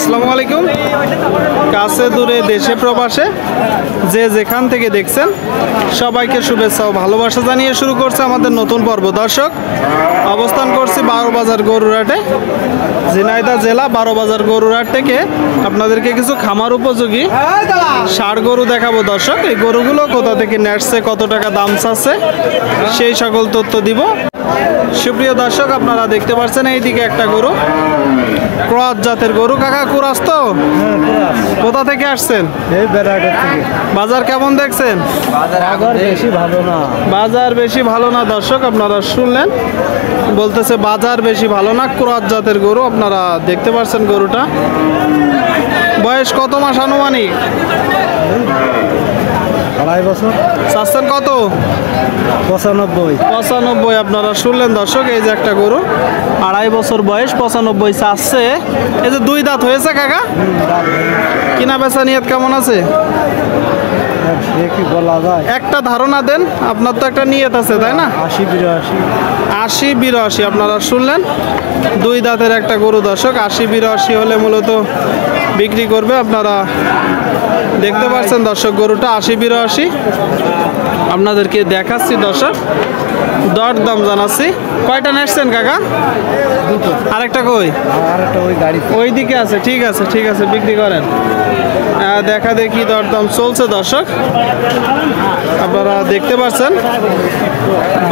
আসসালামু আলাইকুম। কাছে দূরে দেশে প্রবাসে যে যেখান থেকে দেখছেন সবাইকে শুভেচ্ছা ও ভালোবাসা জানিয়ে শুরু করছে আমাদের নতুন পর্ব। দর্শক, অবস্থান করছি 12 বাজার গরুরহাটে, ঝিনাইদহ জেলা 12 বাজার গরুরহাট থেকে আপনাদেরকে কিছু খামার উপযোগী ষাঁড় গরু দেখাবো। দর্শক, এই গরুগুলো কোথা থেকে নেসছে, কত টাকা দাম চাচ্ছে, সেই সকল তথ্য দিব। সুপ্রিয় দর্শক, আপনারা দেখতে পাচ্ছেন এইদিকে একটা গরু, ক্রস জাতের গরু। কাকা কুরাস তো? কোথা থেকে আসছেন? বাজার কেমন দেখছেন? বাজার বেশি ভালো না। দর্শক, আপনারা শুনলেন, বলতেছে বাজার বেশি ভালো না। ক্রস জাতের গরু, আপনারা দেখতে পাচ্ছেন গরুটা। বয়স কত মাস আনুমানিক? 2.5 বছর। চাচ্ছেন কত? 95। আপনারা শুনলেন দর্শক, এই যে একটা গরু, 2.5 বছর বয়স, 95 চাচ্ছে। এই যে 2 দাঁত হয়েছে কাকা, কিনা বেচা নিয়ত কেমন আছে? একটা ধারণা দেন, আপনার তো একটা নিয়ত আছে তাই না? 80-82। আপনারা শুনলেন, 2 দাঁতের একটা গরু। দর্শক, 80-82 হলে মূলত বিক্রি করবে। আপনারা দেখতে পাচ্ছেন দর্শক, গরুটা 80-82 আপনাদেরকে দেখাচ্ছি। দর্শক, দর দাম জানাচ্ছি। কয়টা নেসছেন কাকা? আরেকটা কই? ওই দিকে আছে। ঠিক আছে, ঠিক আছে, বিক্রি করেন। দেখা দেখি দরদাম চলছে। দর্শক, আপনারা দেখতে পাচ্ছেন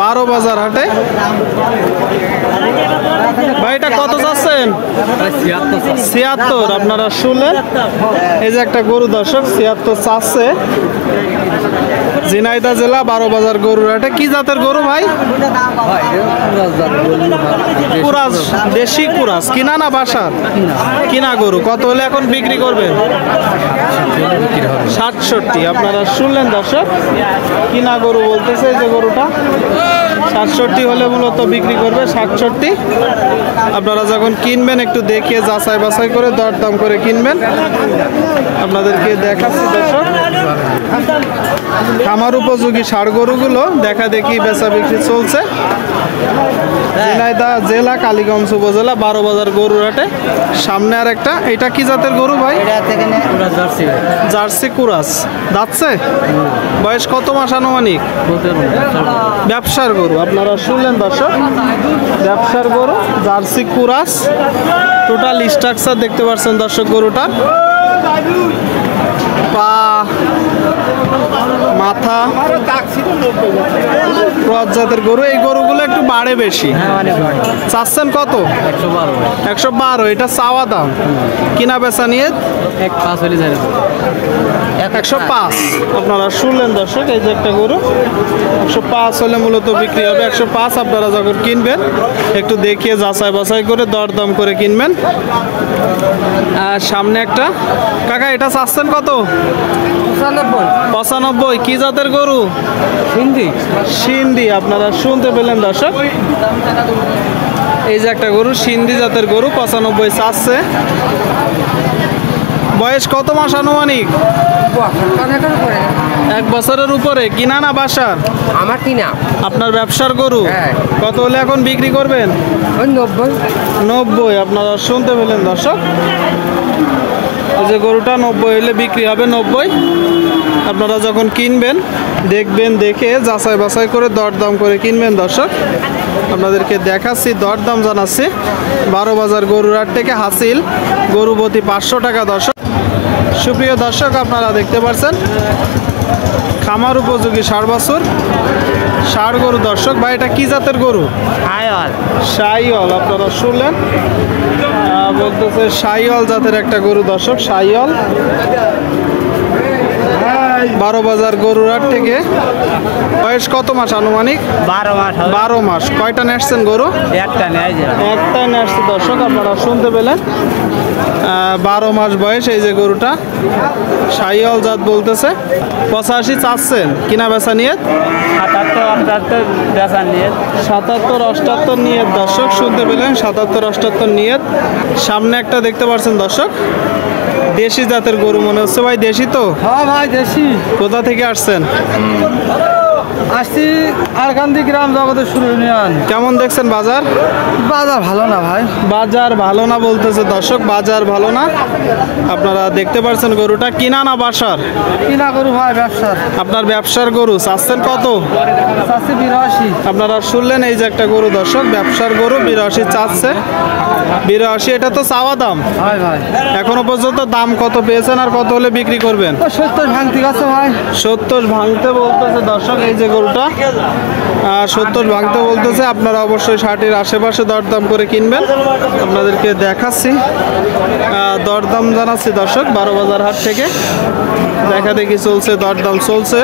12 বাজার হাটে। ভাই, এটা কত চাচ্ছেন? 76। আপনারা শুনলেন, এই যে একটা গরু। দর্শক, 76 চাচ্ছে। ঝিনাইদহ জেলা 12 বাজার গরুরহাটে। কি জাতের গরু ভাই? কুরাস, দেশি কুরাস। কিনা না বাসার? কিনা গরু। কত হলে এখন বিক্রি করবেন? 67। আপনারা শুনলেন দর্শক, কিনা গরু বলতেছে। এই যে গরুটা 67 হলে মূলত বিক্রি করবে। 67। আপনারা যখন কিনবেন একটু দেখিয়ে যাচাই বাছাই করে দরদাম করে কিনবেন। আপনাদেরকে দেখাচ্ছি দর্শক, খামার উপযোগী ষাঁড় গরুগুলো দেখা দেখি বেচা বিক্রি চলছে। ঝিনাইদহ জেলা কালীগঞ্জ উপজেলা 12 বাজার গরুরহাটে। সামনে আর একটা, এটা কি জাতের গরু ভাই? জার্সি কুরাস। দাঁতছে? বয়স কত মাস আনুমানিক? ব্যবসার গরু। আপনারা শুনলেন দর্শক, ব্যবসার গরু, জার্সি কুরাস। টোটাল স্ট্রাকচার দেখতে পাচ্ছেন দর্শক গরুটার। পা, মাথা, ক্রস জাতের গরু। এই গরুগুলো একটু বাড়ে বেশি। চাচ্ছেন কত? 112। এটা চাওয়া দাম। কিনা বেচা নিয়ে 105। আপনারা শুনলেন দর্শক, এই যে একটা গরু 105 হলে মূলত বিক্রি হবে। 105 আপনারা যখন কিনবেন একটু দেখিয়ে যাচাই বাছাই করে দরদাম করে কিনবেন। আর সামনে একটা কাকা, এটা চাচ্ছেন কত? 95। কি জাতের গরু? সিন্ধি। আপনারা শুনতে পেলেন দর্শক, এই যে একটা গরু, সিন্ধি জাতের গরু, 95 চাচ্ছে। বয়স কত মাস আনুমানিক? 1 বছরের উপরে। কিনা না বাসার? আমার কিনা। আপনার ব্যবসার গরু। কত হলে এখন বিক্রি করবেন? 90। আপনারা শুনতে পেলেন দর্শক, এই যে গরুটা 90 হলে বিক্রি হবে। 90। আপনারা যখন কিনবেন দেখবেন, দেখে যাচাই বাছাই করে দরদাম করে কিনবেন। দর্শক, আপনাদেরকে দেখাচ্ছি, দরদাম জানাচ্ছি। 12 বাজার গরুরহাট থেকে হাসিল গরু প্রতি 500 টাকা। দর্শক, সুপ্রিয় দর্শক, আপনারা দেখতে পাচ্ছেন খামার উপযোগী ষাঁড় বাছুর, ষাঁড় গরু। দর্শক ভাই, এটা কি জাতের গরু? শাহিওয়াল। আপনারা শুনলেন, বলতেছে শাহিওয়াল জাতের একটা গরু। দর্শক, শাহিওয়াল 12 বাজার গরুরহাট থেকে। বয়স কত মাস আনুমানিক? 12 মাস। কয়টা নেসছেন গরু? একটা নেসছে। দর্শক, আপনারা শুনতে পেলেন, 12 মাস বয়স। এই যে গরুটা শাহিওয়াল জাত বলতেছে। 85 চাচ্ছেন। কিনা বেচা নিয়ে 77-78 নিয়ত। দর্শক শুনতে পেলেন, 77-78 নিয়ত। সামনে একটা দেখতে পাচ্ছেন দর্শক, দেশি জাতের গরু মনে হচ্ছে। ভাই দেশি তো? হ্যাঁ ভাই দেশি। কোথা থেকে আসছেন? আসছি আরকান্দি গ্রাম জগতেশ্বর ইউনিয়ন। কেমন দেখছেন বাজার? বাজার ভালো না ভাই। বাজার ভালো না বলতেছে দর্শক, বাজার ভালো না। আপনারা দেখতে পাচ্ছেন গরুটা কিনা না বাসার? কিনা গরু ভাই, ব্যবসার। আপনার ব্যবসার গরু, চাচ্ছেন কত? চাচ্ছি 82। আপনারা শুনলেন, এই যে একটা গরু দর্শক, ব্যবসার গরু 82 চাচ্ছে। 82 এটা তো চাওয়া দাম। ভাই ভাই এখনো পর্যন্ত দাম কত পেয়েছেন আর কত হলে বিক্রি করবেন? 70 ভাঙতি গেছে ভাই। 70 ভাঙতে বলতেছে দর্শক, এই যে গরুটা 70 ভাঙতে বলতেছে। আপনারা অবশ্যই 60-এর আশেপাশে দরদাম করে কিনবেন। আপনাদেরকে দেখাচ্ছি, দরদাম জানাচ্ছি দর্শক। 12 বাজার হাট থেকে দেখা দেখি চলছে, দরদাম চলছে।